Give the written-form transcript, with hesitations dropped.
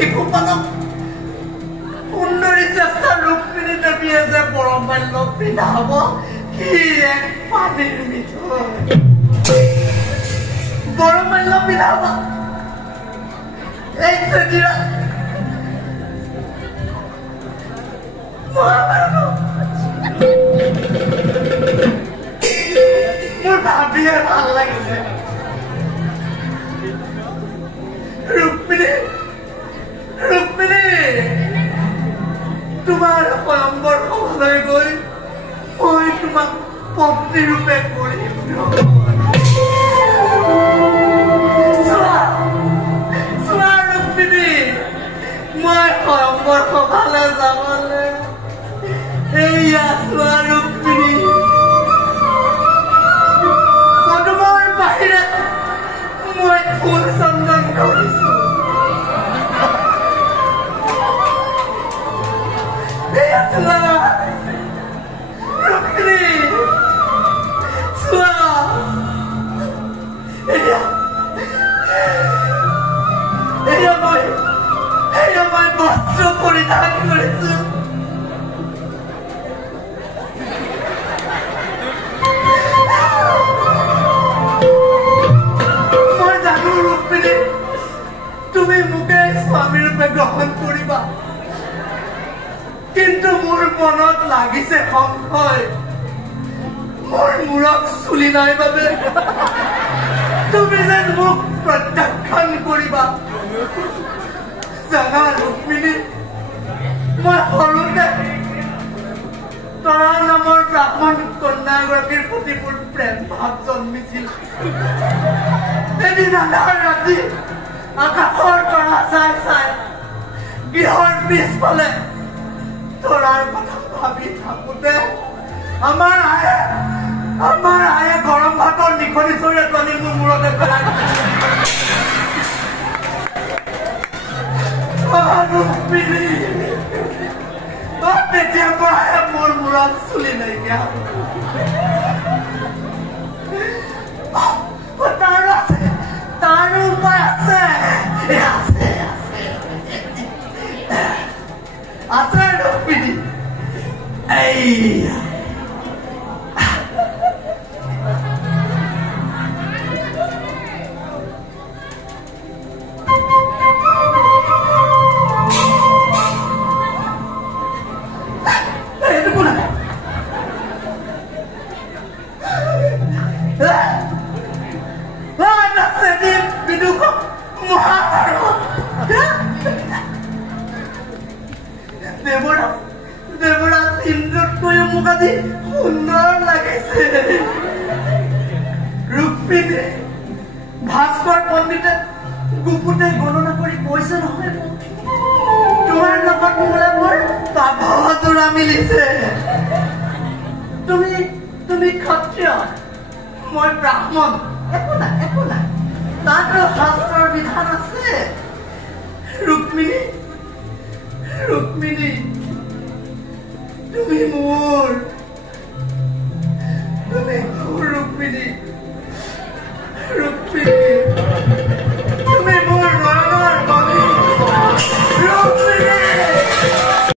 শিশুপালক সুন্দৰী চেষ্টা ৰুক্মিণী দেৱীয়ে যে বৰমাল্য পিন্ধাব কি এক পানীৰ মিঠৈ বৰমাল্য পিন্ধাব এই চেদিৰা মোৰ ভাবিয়ে ভাল লাগিছে ৰুক্মিণী তোমাৰ স্বয়ম্বৰ সভালৈ গৈ মই তোমাক পত্নী ৰূপে কৰিম চোৱা ৰুক্মিণী মই স্বয়ম্বৰ সভালৈ যাবলৈ এইয়া চোৱা ৰুক্মিণী পদুমৰ বাহিৰে মই ফুল চন্দন কৰিছো বস্ত্ৰ পৰিধান কৰিছো মই জানো ৰুক্মিণী তুমি মোকে স্বামী ৰূপে গ্ৰহণ কৰিবা কিন্তু মোৰ মনত লাগিছে সংশয় মোৰ মূৰত চুলি নাই বাবে তুমি যেন মোক প্ৰত্যাখ্যান কৰিবা জানা ৰুক্মিণী মই সৰুতে তৰা নামৰ ব্ৰাহ্মণ কন্যা এগৰাকীৰ প্ৰতি মোৰ প্ৰেম ভাৱ জন্মিছিল এদিন আন্ধাৰ ৰাতি আকাশৰ তৰা চাই চাই গৃহৰ পিছফালে তৰাৰ কথা ভাবি থাকোঁতে আমাৰ আয়ে গৰম ভাতৰ নিখনি চৰিয়া টানি মোৰ মূৰতে পেলাই তেতিয়াৰ পৰাই মোৰ মূৰত চুলি নাইকিয়া তাৰ উপায় আছে আছে ৰুক্মিণী এইয়া সুন্দৰ লাগিছে ৰুক্মিণী ভাস্কৰ পণ্ডিতে গুপুতে গণনা কৰি কৈছে নহয় তোমাৰ লগত মোৰ পাভযোৰা মিলিছে তুমি ক্ষত্ৰিয় মই ব্ৰাহ্মণ একো নাই তাতো শাস্ত্ৰৰ বিধান আছে ৰুক্মিণী তুমি মোৰ ৰুক্মিণী